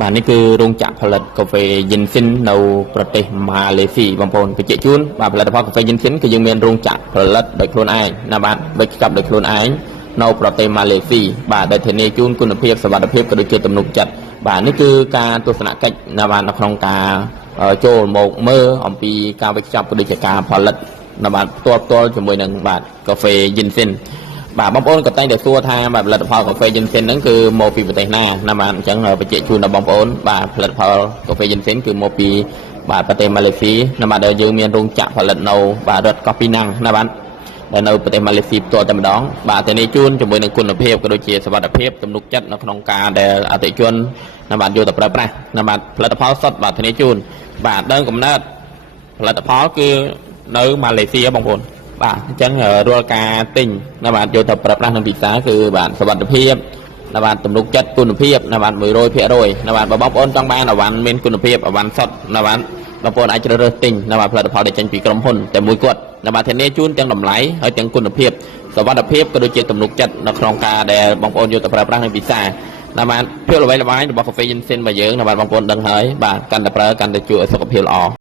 បាទនេះគឺរោងចក្រផលិតកាហ្វេយិនស៊ីននៅប្រទេសម៉ាឡេស៊ីបងប្អូនបញ្ជាក់ជូនបាទផលិតផលកាហ្វេយិនស៊ីនគឺយើងមានរោងចក្រផលិតដោយខ្លួនឯងណាបាទវេចខ្ចប់ដោយខ្លួនឯងនៅប្រទេសម៉ាឡេស៊ីបាទដែលធានាជូនគុណភាពសុវត្ថិភាពក៏ដូចជាទំនុកចិត្តបាទនេះគឺការទស្សនកិច្ចណាបាទនៅក្នុងការចូលមកមើលអំពីការវេចខ្ចប់ក៏ដូចជាការផលិតណាបាទផ្ទាល់ជាមួយនឹងបាទកាហ្វេយិនស៊ីនបាទបងប្អូនក៏តែងតែសួរថាបាទផលិតផលកាហ្វេយិនស៊ីនហ្នឹងគឺមកពីប្រទេសណាណាបាទអញ្ចឹងបញ្ជាក់ជូនដល់បងប្អូនបាទផលិតផលកាហ្វេយិនស៊ីនគឺមកពីបាទប្រទេសម៉ាឡេស៊ីណាបាទដែលយើងមានរោងចក្រផលិតនៅបាទរដ្ឋកោះពីណាំងណាបាទដែលនៅប្រទេសម៉ាឡេស៊ីផ្ទាល់តែម្ដងបាទតែនេះជូនជាមួយនឹងគុណភាពក៏ដូចជាសុវត្ថិភាពទំនុកចិត្តនៅក្នុងការដែលអតិថិជនណាបាទយកទៅប្រើប្រាស់ណាបាទផលិតផលសុទ្ធបាទធានាជូនបាទដើមកំណើតផលិតផលគឺនៅម៉ាឡេស៊ីបងប្អូនបាទអញ្ចឹងរាល់ការទិញណាបាទយកទៅប្រើប្រាស់ក្នុងទីផ្សារគឺបាទសុវត្ថិភាពណាបាទទំនុកចិត្តគុណភាពណាបាទ 100% ណាបាទបើបងប្អូនចង់បានអវ៉ាន់មានគុណភាពអវ៉ាន់សុទ្ធណាបាទបងប្អូនអាចជ្រើសរើសទិញណាបាទផលិតផលដែលចេញពីក្រុមហ៊ុនតែមួយគត់ណាបាទធានាជូនទាំងតម្លៃហើយទាំងគុណភាពសុវត្ថិភាពក៏ដូចជាទំនុកចិត្តនៅក្នុងការដែលបងប្អូនយកទៅប្រើប្រាស់ក្នុងទីផ្សារណាបាទភាពល្បីល្បាញរបស់កាហ្វេយិនស៊ីនរបស់យើងណាបាទបងប្អូនដឹងហើយបាទកាន់តែប្រើកាន់តែជួយឲ្យសុខភាពល្អ